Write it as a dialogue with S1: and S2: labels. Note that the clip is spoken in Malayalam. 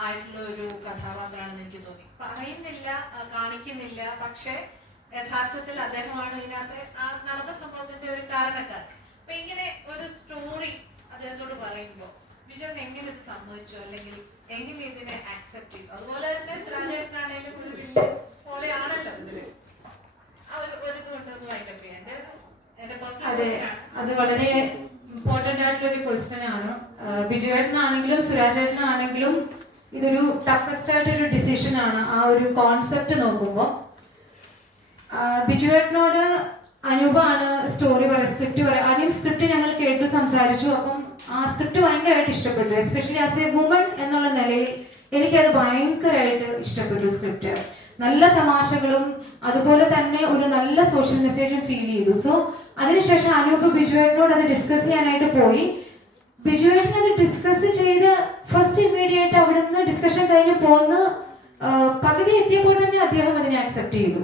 S1: ആയിട്ടുള്ള ഒരു കഥാപാത്രമാണെന്ന് എനിക്ക് തോന്നി. പറയുന്നില്ല കാണിക്കുന്നില്ല പക്ഷെ യഥാർത്ഥത്തിൽ അദ്ദേഹമാണ് ഇതിനകത്ത് ആ നടന്ന സംഭവത്തിന്റെ ഒരു കാരണക്കാർ അപ്പൊ ഇങ്ങനെ ഒരു സ്റ്റോറി അദ്ദേഹത്തോട് പറയുമ്പോൾ വിജയൻ എങ്ങനെ ഇത് സംഭവിച്ചു അല്ലെങ്കിൽ എങ്ങനെ ഇതിനെ ആക്സെപ്റ്റ് ചെയ്തു? അതുപോലെ തന്നെ ശ്രാജേട്ടനാണെങ്കിലും ഒരു വലിയ പോലെയാണല്ലോ. ഇതിൽ ആ ഒരു ഒരു ഇത് കൊണ്ടൊന്ന് വൈൻഡപ്പ് ചെയ്യാം എന്റെ
S2: അതെ അത് വളരെ ഇമ്പോർട്ടന്റ് ആയിട്ടുള്ള ഒരു ക്വസ്റ്റ്യൻ ആണ്. ബിജുവേട്ടനാണെങ്കിലും സുരാജേട്ടനാണെങ്കിലും ഇതൊരു ടഫസ്റ്റ് ആയിട്ടൊരു ഡിസിഷൻ ആണ്. ആ ഒരു കോൺസെപ്റ്റ് നോക്കുമ്പോൾ ബിജുവേട്ടനോട് അനൂപാണ് സ്റ്റോറി പറയുക സ്ക്രിപ്റ്റ് പറയുക. ആദ്യം സ്ക്രിപ്റ്റ് ഞങ്ങൾ കേട്ടു സംസാരിച്ചു. അപ്പം ആ സ്ക്രിപ്റ്റ് ഭയങ്കരമായിട്ട് ഇഷ്ടപ്പെട്ടു. എസ്പെഷ്യലി ആസ് എ വുമൺ എന്നുള്ള നിലയിൽ എനിക്കത് ഭയങ്കരമായിട്ട് ഇഷ്ടപ്പെട്ടു സ്ക്രിപ്റ്റ് നല്ല തമാശകളും അതുപോലെ തന്നെ ഒരു നല്ല സോഷ്യൽ മെസ്സേജും ഫീൽ ചെയ്തു. സോ അതിനുശേഷം അനൂപ് ബിജുവേട്ടനോട് അത് ഡിസ്കസ് ചെയ്യാനായിട്ട് പോയി. ബിജുവേട്ടൻ അത് ഡിസ്കസ് ചെയ്ത് ഡിസ്കഷൻ കഴിഞ്ഞ് പോന്ന് പകുതി എത്തിയപ്പോൾ തന്നെ അദ്ദേഹം അതിനെ അക്സെപ്റ്റ് ചെയ്തു.